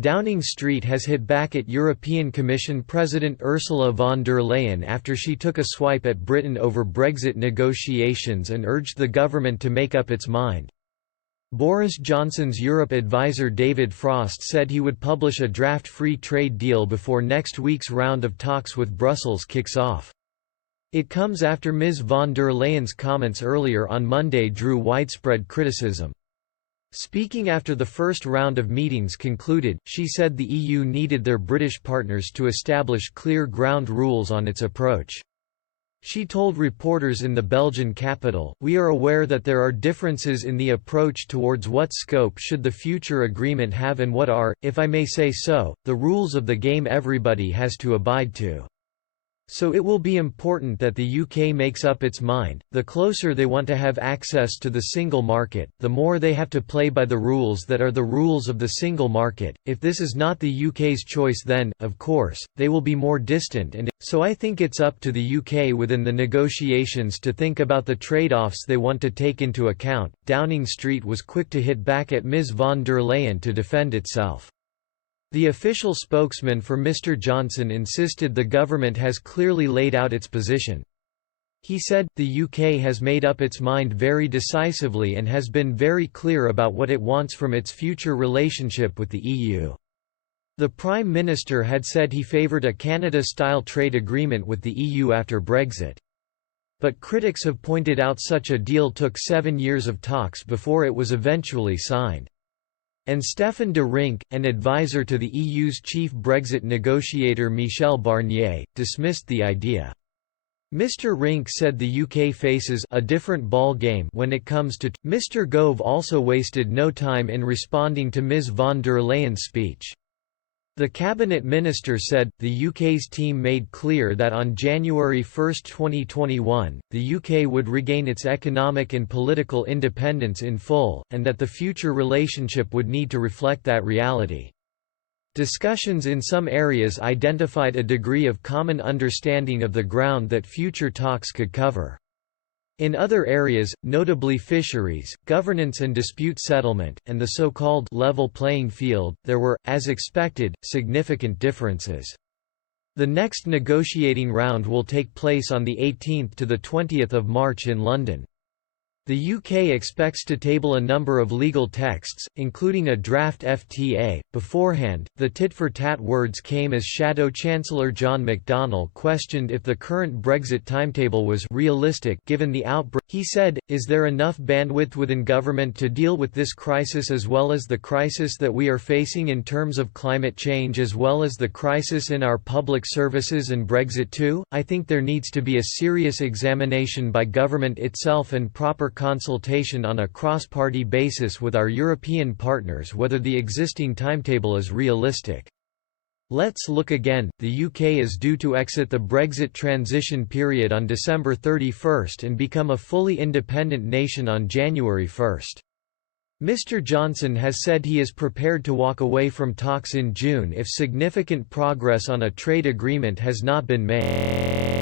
Downing Street has hit back at European Commission President Ursula von der Leyen after she took a swipe at Britain over Brexit negotiations and urged the government to make up its mind. Boris Johnson's Europe advisor David Frost said he would publish a draft free trade deal before next week's round of talks with Brussels kicks off. It comes after Ms. von der Leyen's comments earlier on Monday drew widespread criticism. Speaking after the first round of meetings concluded, she said the EU needed their British partners to establish clear ground rules on its approach. She told reporters in the Belgian capital, "We are aware that there are differences in the approach towards what scope should the future agreement have and what are, if I may say so, the rules of the game everybody has to abide to. So it will be important that the UK makes up its mind. The closer they want to have access to the single market, the more they have to play by the rules that are the rules of the single market. If this is not the UK's choice, then, of course, they will be more distant, and so I think it's up to the UK within the negotiations to think about the trade-offs they want to take into account." Downing Street was quick to hit back at Ms. von der Leyen to defend itself. The official spokesman for Mr. Johnson insisted the government has clearly laid out its position. He said, "The UK has made up its mind very decisively and has been very clear about what it wants from its future relationship with the EU." The Prime Minister had said he favoured a Canada-style trade agreement with the EU after Brexit. But critics have pointed out such a deal took 7 years of talks before it was eventually signed. And Stéphane de Rink, an advisor to the EU's chief Brexit negotiator Michel Barnier, dismissed the idea. Mr. Rink said the UK faces a different ball game when it comes to Mr. Gove also wasted no time in responding to Ms. von der Leyen's speech. The cabinet minister said, the UK's team made clear that on January 1, 2021, the UK would regain its economic and political independence in full, and that the future relationship would need to reflect that reality. Discussions in some areas identified a degree of common understanding of the ground that future talks could cover. In other areas, notably fisheries, governance and dispute settlement, and the so-called level playing field, there were, as expected, significant differences. The next negotiating round will take place on the 18th to the 20th of March in London. The UK expects to table a number of legal texts, including a draft FTA. Beforehand, the tit-for-tat words came as Shadow Chancellor John McDonnell questioned if the current Brexit timetable was realistic given the outbreak. He said, "Is there enough bandwidth within government to deal with this crisis as well as the crisis that we are facing in terms of climate change as well as the crisis in our public services and Brexit too? I think there needs to be a serious examination by government itself and proper consultation on a cross-party basis with our European partners whether the existing timetable is realistic. Let's look again. The UK is due to exit the Brexit transition period on December 31 and become a fully independent nation on January 1. Mr. Johnson has said he is prepared to walk away from talks in June if significant progress on a trade agreement has not been made.